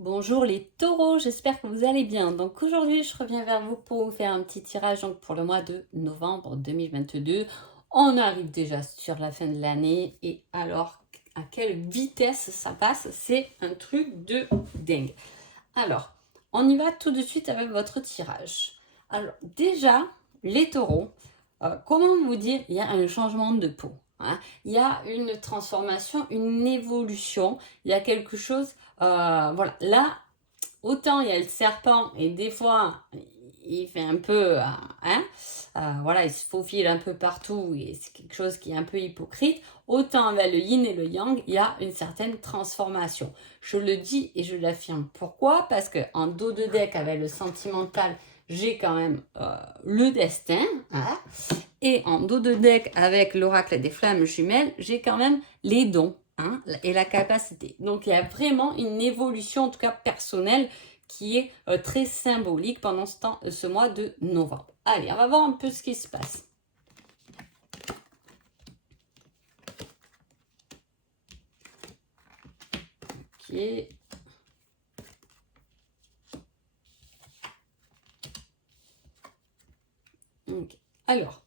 Bonjour les taureaux, j'espère que vous allez bien. Donc aujourd'hui, je reviens vers vous pour vous faire un petit tirage donc pour le mois de novembre 2022. On arrive déjà sur la fin de l'année et alors à quelle vitesse ça passe, c'est un truc de dingue. Alors, on y va tout de suite avec votre tirage. Alors déjà, les taureaux, comment vous dire, il y a un changement de peau, hein. Il y a une transformation, une évolution, il y a quelque chose, voilà, là, autant il y a le serpent et des fois il fait un peu, hein, voilà, il se faufile un peu partout et c'est quelque chose qui est un peu hypocrite. Autant avec le yin et le yang, il y a une certaine transformation. Je le dis et je l'affirme. Pourquoi? Parce que en dos de deck avec le sentimental, j'ai quand même le destin, hein, et en dos de deck avec l'oracle des flammes jumelles, j'ai quand même les dons, hein, et la capacité. Donc il y a vraiment une évolution, en tout cas personnelle, qui est très symbolique pendant ce mois de novembre. Allez, on va voir un peu ce qui se passe. Ok. Ok. Alors,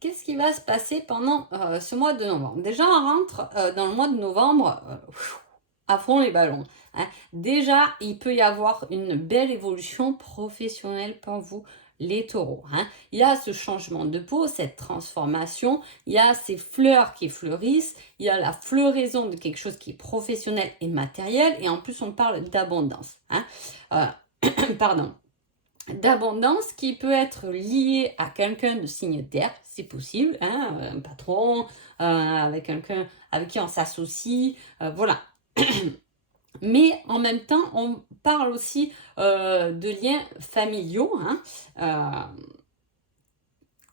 qu'est-ce qui va se passer pendant ce mois de novembre? Déjà, on rentre dans le mois de novembre à fond les ballons, hein. Déjà, il peut y avoir une belle évolution professionnelle pour vous, les taureaux, hein. Il y a ce changement de peau, cette transformation, il y a ces fleurs qui fleurissent, il y a la floraison de quelque chose qui est professionnel et matériel, et en plus, on parle d'abondance, hein. Pardon, d'abondance qui peut être lié à quelqu'un de signe terre, c'est possible, hein, un patron, avec quelqu'un avec qui on s'associe, voilà. Mais en même temps, on parle aussi de liens familiaux, hein,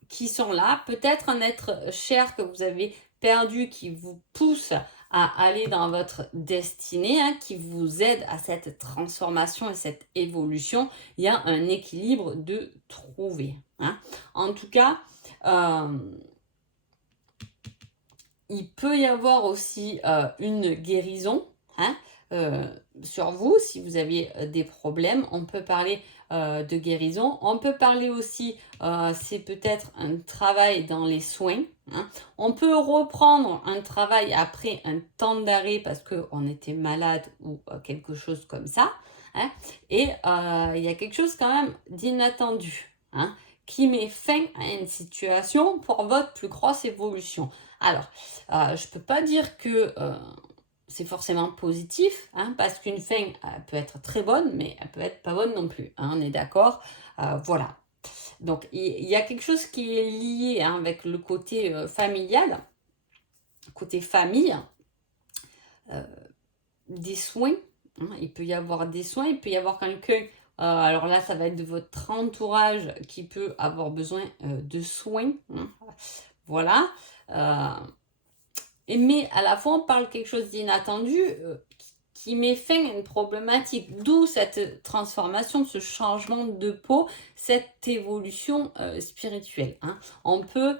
qui sont là. Peut-être un être cher que vous avez perdu qui vous pousse à aller dans votre destinée, hein, qui vous aide à cette transformation et cette évolution. Il y a un équilibre de trouver, hein. En tout cas, il peut y avoir aussi une guérison, hein, sur vous, si vous aviez des problèmes. On peut parler de guérison. On peut parler aussi, c'est peut-être un travail dans les soins, hein. On peut reprendre un travail après un temps d'arrêt parce qu'on était malade ou quelque chose comme ça, hein. Et il y a quelque chose quand même d'inattendu, hein, qui met fin à une situation pour votre plus grosse évolution. Alors, je ne peux pas dire que c'est forcément positif, hein, parce qu'une fin peut être très bonne, mais elle peut être pas bonne non plus, hein, on est d'accord. Voilà. Donc, il y a quelque chose qui est lié, hein, avec le côté familial, côté famille, des soins, hein. Il peut y avoir des soins, il peut y avoir quelqu'un, alors là, ça va être de votre entourage qui peut avoir besoin de soins, hein. Voilà. Mais à la fois, on parle quelque chose d'inattendu qui met fin à une problématique. D'où cette transformation, ce changement de peau, cette évolution spirituelle, hein. On peut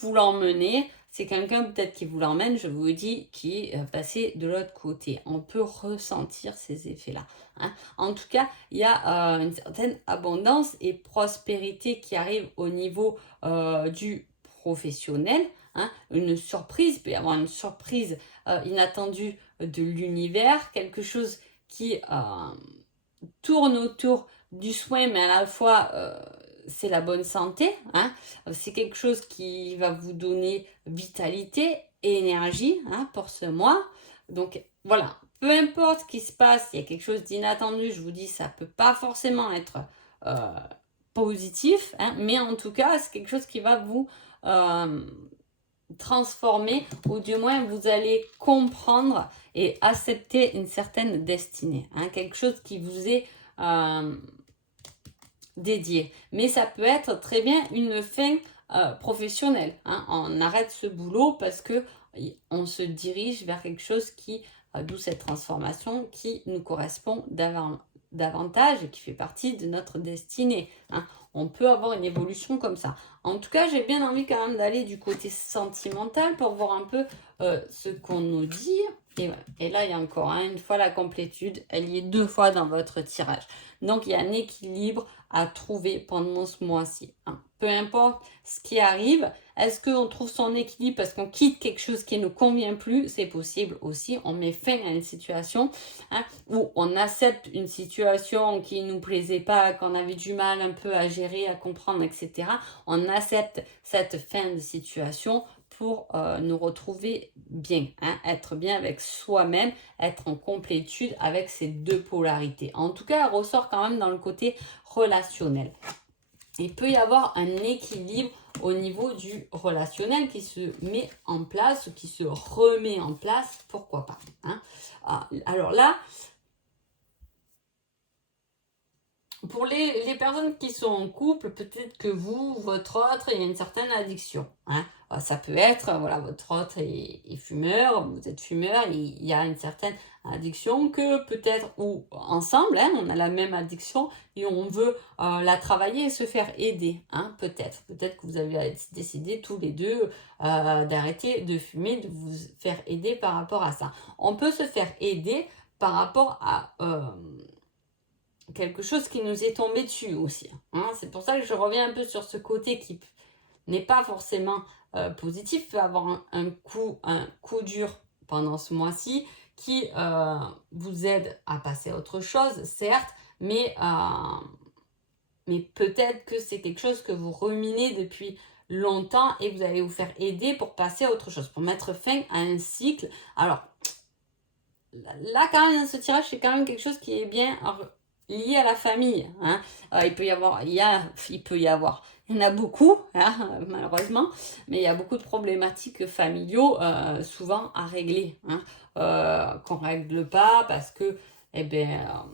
vous l'emmener. C'est quelqu'un peut-être qui vous l'emmène, je vous dis, qui est passé de l'autre côté. On peut ressentir ces effets-là, hein. En tout cas, il y a une certaine abondance et prospérité qui arrive au niveau du professionnel, hein. Une surprise, il peut y avoir une surprise inattendue de l'univers, quelque chose qui tourne autour du soin, mais à la fois c'est la bonne santé, hein. C'est quelque chose qui va vous donner vitalité et énergie, hein, pour ce mois. Donc voilà, peu importe ce qui se passe, il y a quelque chose d'inattendu, je vous dis, ça peut pas forcément être euh, positif, hein, mais en tout cas, c'est quelque chose qui va vous transformer, ou du moins vous allez comprendre et accepter une certaine destinée, hein, quelque chose qui vous est dédié. Mais ça peut être très bien une fin professionnelle, hein. On arrête ce boulot parce que on se dirige vers quelque chose qui, d'où cette transformation, qui nous correspond davantage et qui fait partie de notre destinée, hein. On peut avoir une évolution comme ça. En tout cas, j'ai bien envie quand même d'aller du côté sentimental pour voir un peu ce qu'on nous dit. Et, voilà. Et là, il y a encore une fois la complétude, elle y est 2 fois dans votre tirage. Donc, il y a un équilibre à trouver pendant ce mois-ci. Hein. Peu importe ce qui arrive, est-ce qu'on trouve son équilibre parce qu'on quitte quelque chose qui ne nous convient plus? C'est possible aussi. On met fin à une situation, hein, où on accepte une situation qui ne nous plaisait pas, qu'on avait du mal un peu à gérer, à comprendre, etc. On accepte cette fin de situation pour nous retrouver bien, hein, être bien avec soi-même, être en complétude avec ces 2 polarités. En tout cas, elle ressort quand même dans le côté relationnel. Il peut y avoir un équilibre au niveau du relationnel qui se met en place, qui se remet en place, pourquoi pas. Hein. Alors là, pour les personnes qui sont en couple, peut-être que vous, votre autre, il y a une certaine addiction. Hein. Ça peut être, voilà, votre autre est fumeur, vous êtes fumeur, il y a une certaine addiction que peut-être, ou ensemble, hein, on a la même addiction et on veut la travailler et se faire aider. Hein, peut-être que vous avez décidé tous les deux d'arrêter de fumer, de vous faire aider par rapport à ça. On peut se faire aider par rapport à quelque chose qui nous est tombé dessus aussi. Hein. C'est pour ça que je reviens un peu sur ce côté qui n'est pas forcément positif, peut avoir un coup dur pendant ce mois-ci qui vous aide à passer à autre chose, certes, mais peut-être que c'est quelque chose que vous ruminez depuis longtemps et vous allez vous faire aider pour passer à autre chose, pour mettre fin à un cycle. Alors, là, quand même, ce tirage, c'est quand même quelque chose qui est bien lié à la famille. Hein. Il peut y avoir, il y en a beaucoup, hein, malheureusement, mais il y a beaucoup de problématiques familiaux souvent à régler, hein, qu'on ne règle pas parce que, eh bien,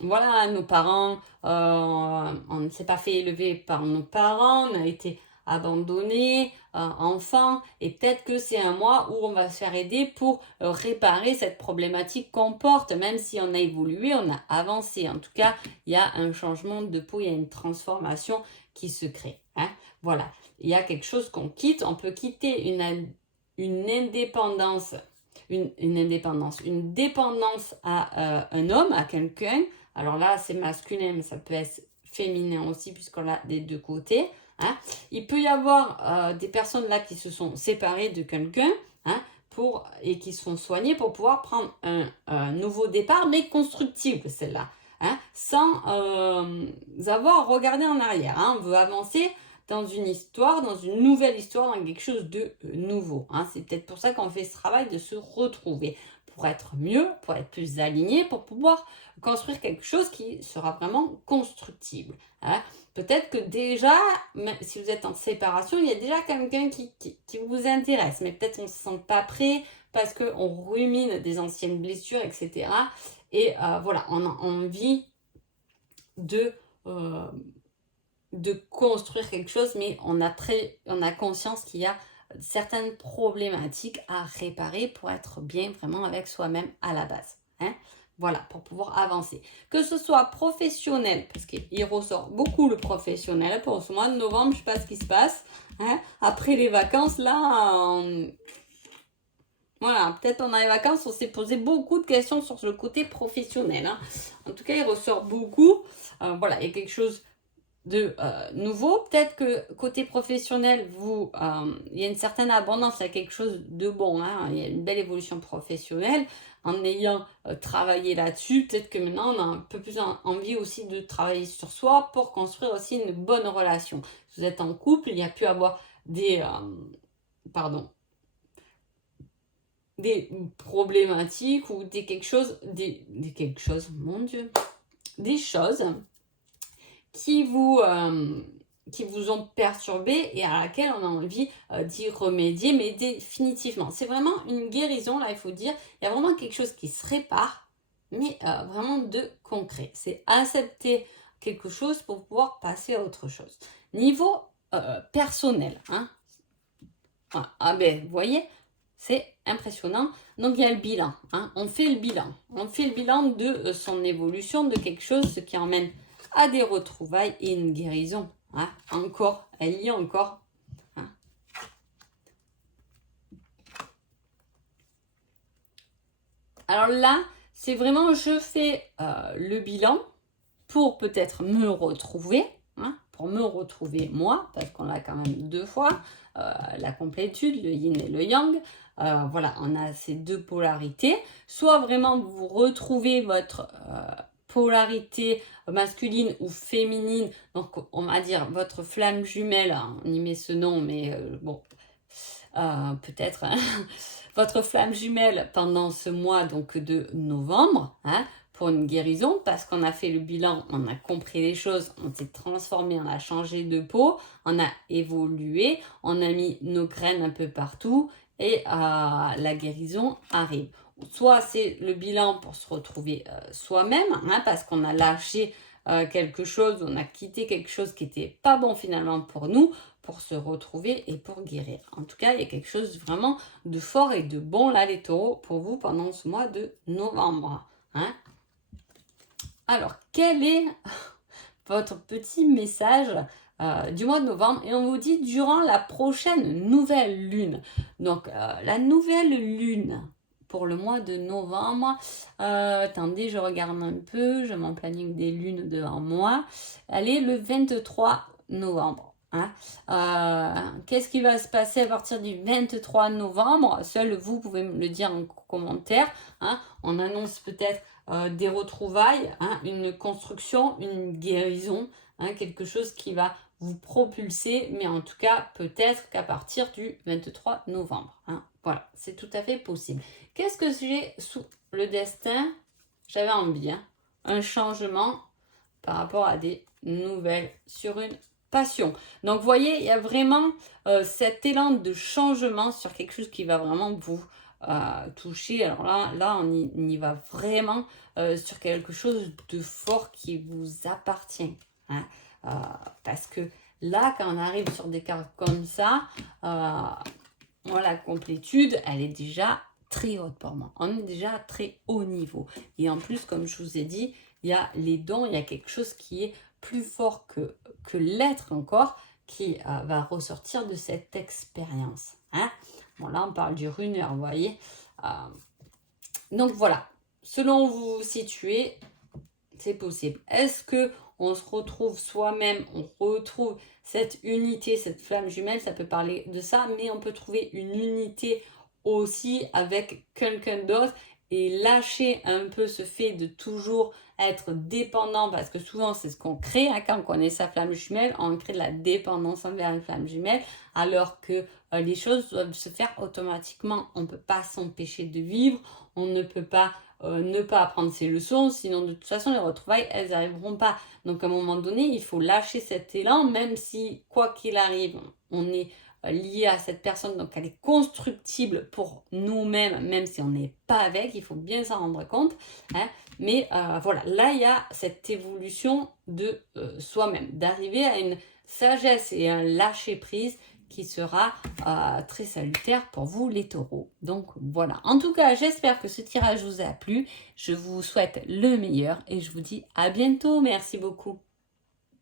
voilà, nos parents, on ne s'est pas fait élever par nos parents, on a été abandonné, enfant, et peut-être que c'est un mois où on va se faire aider pour réparer cette problématique qu'on porte, même si on a évolué, on a avancé. En tout cas, il y a un changement de peau, il y a une transformation qui se crée. Hein. Voilà, il y a quelque chose qu'on quitte, on peut quitter une indépendance, une dépendance à un homme, à quelqu'un. Alors là, c'est masculin, mais ça peut être féminin aussi, puisqu'on a des 2 côtés. Hein. Il peut y avoir des personnes là qui se sont séparées de quelqu'un, hein, et qui se sont soignées pour pouvoir prendre un nouveau départ, mais constructif, celle-là. Hein, sans avoir regardé en arrière. Hein. On veut avancer dans une histoire, dans une nouvelle histoire, dans quelque chose de nouveau. Hein. C'est peut-être pour ça qu'on fait ce travail de se retrouver, pour être mieux, pour être plus aligné, pour pouvoir construire quelque chose qui sera vraiment constructible. Hein. Peut-être que déjà, même si vous êtes en séparation, il y a déjà quelqu'un qui vous intéresse, mais peut-être on ne se sent pas prêt parce qu'on rumine des anciennes blessures, etc. Et voilà, on a envie de construire quelque chose, mais on a conscience qu'il y a certaines problématiques à réparer pour être bien vraiment avec soi-même à la base. Hein. Voilà, pour pouvoir avancer. Que ce soit professionnel, parce qu'il ressort beaucoup le professionnel pour ce mois de novembre, je ne sais pas ce qui se passe. Hein. Après les vacances, là, voilà, peut-être pendant les vacances, on s'est posé beaucoup de questions sur le côté professionnel. Hein. En tout cas, il ressort beaucoup. Voilà, il y a quelque chose de nouveau. Peut-être que côté professionnel, il y a une certaine abondance, il y a quelque chose de bon. Hein. Il y a une belle évolution professionnelle. En ayant travaillé là-dessus, peut-être que maintenant, on a un peu plus envie aussi de travailler sur soi pour construire aussi une bonne relation. Si vous êtes en couple, il y a pu avoir des problématiques ou des choses qui vous ont perturbé et à laquelle on a envie d'y remédier, mais définitivement. C'est vraiment une guérison, là, il faut dire. Il y a vraiment quelque chose qui se répare, mais vraiment de concret. C'est accepter quelque chose pour pouvoir passer à autre chose. Niveau personnel, hein. Voilà. Ah ben, vous voyez, c'est impressionnant. Donc, il y a le bilan. Hein. On fait le bilan. On fait le bilan de son évolution, de quelque chose, ce qui emmène à des retrouvailles et une guérison. Hein. Encore, elle y est encore. Hein. Alors là, c'est vraiment, je fais le bilan pour peut-être me retrouver, hein, pour me retrouver moi, parce qu'on l'a quand même 2 fois, la complétude, le yin et le yang. Voilà, on a ces 2 polarités. Soit vraiment vous retrouvez votre polarité masculine ou féminine, donc on va dire votre flamme jumelle, hein, on y met ce nom, mais bon, peut-être hein, votre flamme jumelle pendant ce mois donc de novembre, hein, pour une guérison, parce qu'on a fait le bilan, on a compris les choses, on s'est transformé, on a changé de peau, on a évolué, on a mis nos graines un peu partout et la guérison arrive. Soit c'est le bilan pour se retrouver soi-même, hein, parce qu'on a lâché quelque chose, on a quitté quelque chose qui n'était pas bon finalement pour nous, pour se retrouver et pour guérir. En tout cas, il y a quelque chose vraiment de fort et de bon là, les taureaux, pour vous pendant ce mois de novembre. Hein. Alors, quel est votre petit message du mois de novembre? Et on vous dit durant la prochaine nouvelle lune. Donc, la nouvelle lune pour le mois de novembre. Attendez, je regarde un peu. Je m'en planning des lunes devant moi. Elle est le 23 novembre. Hein. Qu'est-ce qui va se passer à partir du 23 novembre? Seul vous pouvez me le dire en commentaire. Hein. On annonce peut-être des retrouvailles, hein, une construction, une guérison, hein, quelque chose qui va vous propulser, mais en tout cas peut-être qu'à partir du 23 novembre. Hein. Voilà, c'est tout à fait possible. Qu'est-ce que j'ai sous le destin? J'avais envie, hein, un changement par rapport à des nouvelles sur une passion. Donc, vous voyez, il y a vraiment cet élan de changement sur quelque chose qui va vraiment vous toucher. Alors là on y va vraiment sur quelque chose de fort qui vous appartient. Hein. Parce que là, quand on arrive sur des cartes comme ça, la complétude, elle est déjà très haute pour moi. On est déjà à très haut niveau. Et en plus, comme je vous ai dit, il y a les dons, il y a quelque chose qui est plus fort que l'être encore, qui va ressortir de cette expérience. Hein. Bon, là, on parle du runeur, vous voyez. Donc, voilà. Selon où vous vous situez, c'est possible. Est-ce que on se retrouve soi-même, on retrouve cette unité, cette flamme jumelle, ça peut parler de ça, mais on peut trouver une unité aussi avec quelqu'un d'autre et lâcher un peu ce fait de toujours être dépendant, parce que souvent c'est ce qu'on crée, hein, quand on connaît sa flamme jumelle, on crée de la dépendance envers une flamme jumelle, alors que les choses doivent se faire automatiquement. On ne peut pas s'empêcher de vivre, on ne peut pas ne pas apprendre ses leçons, sinon de toute façon les retrouvailles elles n'arriveront pas. Donc à un moment donné il faut lâcher cet élan, même si quoi qu'il arrive on est lié à cette personne, donc elle est constructible pour nous-mêmes, même si on n'est pas avec, il faut bien s'en rendre compte. Hein. Mais voilà, là il y a cette évolution de soi-même, d'arriver à une sagesse et un lâcher-prise qui sera très salutaire pour vous les taureaux. Donc voilà, en tout cas j'espère que ce tirage vous a plu, je vous souhaite le meilleur et je vous dis à bientôt, merci beaucoup.